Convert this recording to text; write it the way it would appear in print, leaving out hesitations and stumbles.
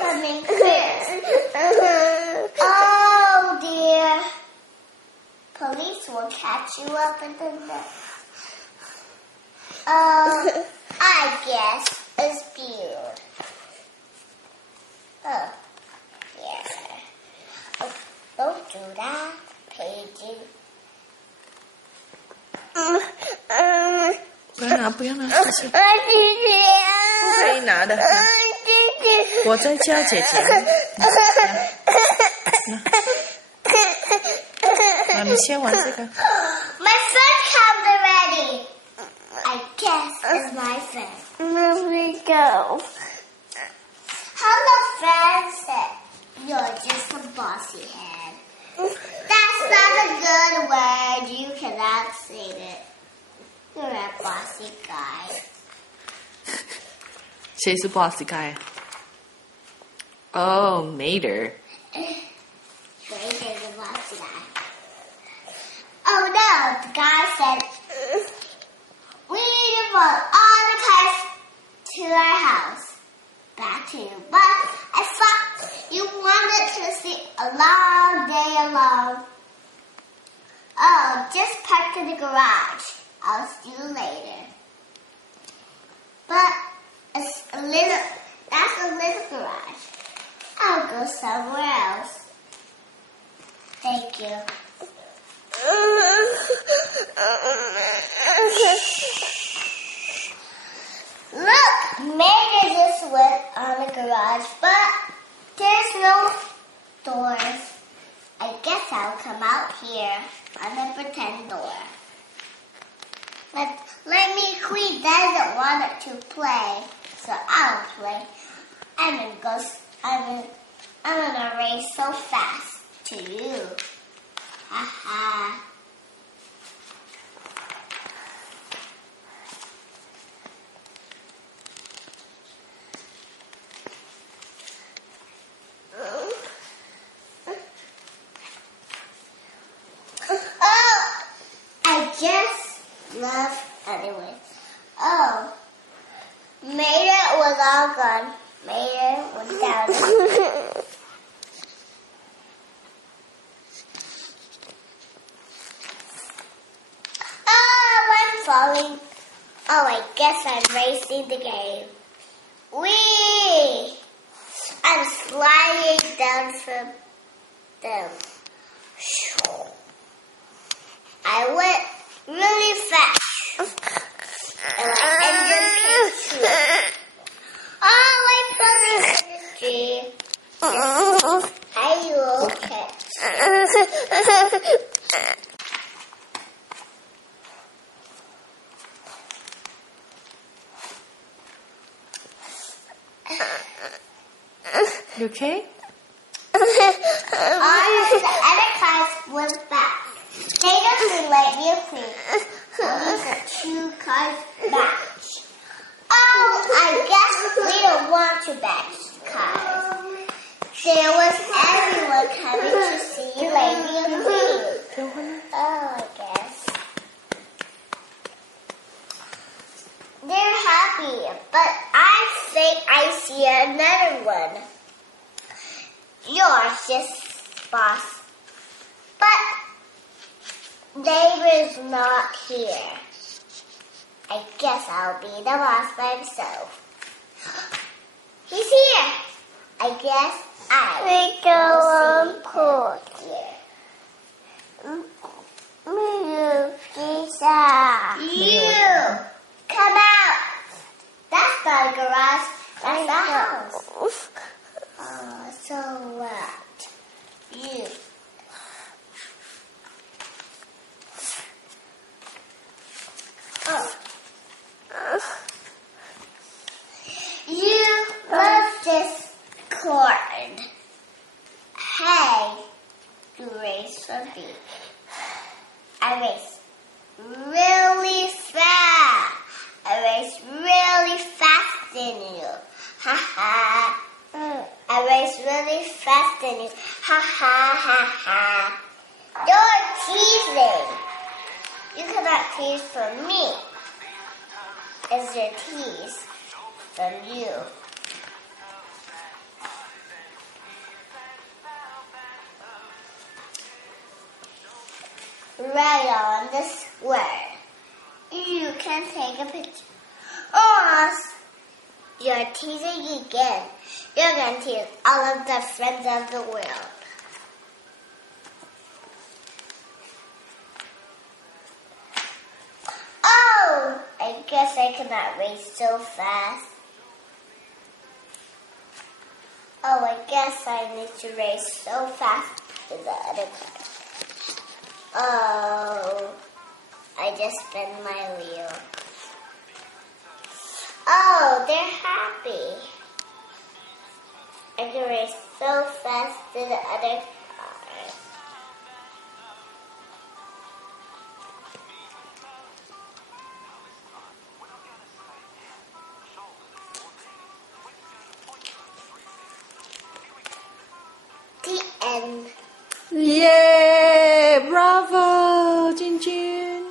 coming first. Oh dear. Police will catch you up in the net. I guess it's Beard. Oh, yeah. Oh, don't do that, Paige. 不要拿，谢谢。不可以拿的。我在叫姐姐。你先玩这个。My friend comes already. I guess it's my friend. Here we go. Hello, friend. You're just a bossy head. That's not a good word. You cannot say it. You're a bossy guy. 谁是 bossy guy? Oh, Mater. Mater's a bossy guy. Oh no, the guy said, we need to put all the cars to our house. Back to you. But I thought you wanted to see a long day alone. Oh, just park in the garage. I'll see you later. But that's a little garage. I'll go somewhere else. Thank you. Look, Mater just went on the garage, but there's no doors. I guess I'll come out here on the pretend door. Let me Queen doesn't want it to play, so I'll play. I'm gonna race so fast to you. Ha ha. Oh, I just love anyway. Oh, Mater was all gone. Mater was down. Oh, I'm falling. Oh, I guess I'm racing the game. Whee! I'm sliding down from them. I went really fast. And my engine came true. Oh, I promised energy. Are you okay? You okay? All the other cars went back. They don't let me clean. These are 2 cars match. Oh, I guess we don't want to match cars. There was everyone coming to see Lady and Queen. Oh, I guess. They're happy, but I think I see another one. You're just boss. But David's not here. I guess I'll be the boss by myself. He's here. I guess I will here. You come out. That's not a garage. That's a house. Oh, so what? You. Oh. You love this corn. Hey, you race for me. I race really fast. I race really fast than you. Ha ha. I race really fast than you. Ha ha ha ha. You're teasing. You cannot tease for me. It's your tease. from you. Write on the square. You can take a picture. Oh, you're teasing again. You're going to tease all of the friends of the world. Oh, I guess I cannot race so fast. Oh, I guess I need to race so fast to the other car. Oh, I just spun my wheel. Oh, they're happy. I can race so fast to the other cars. The end. Yay! Bravo, Jinjin.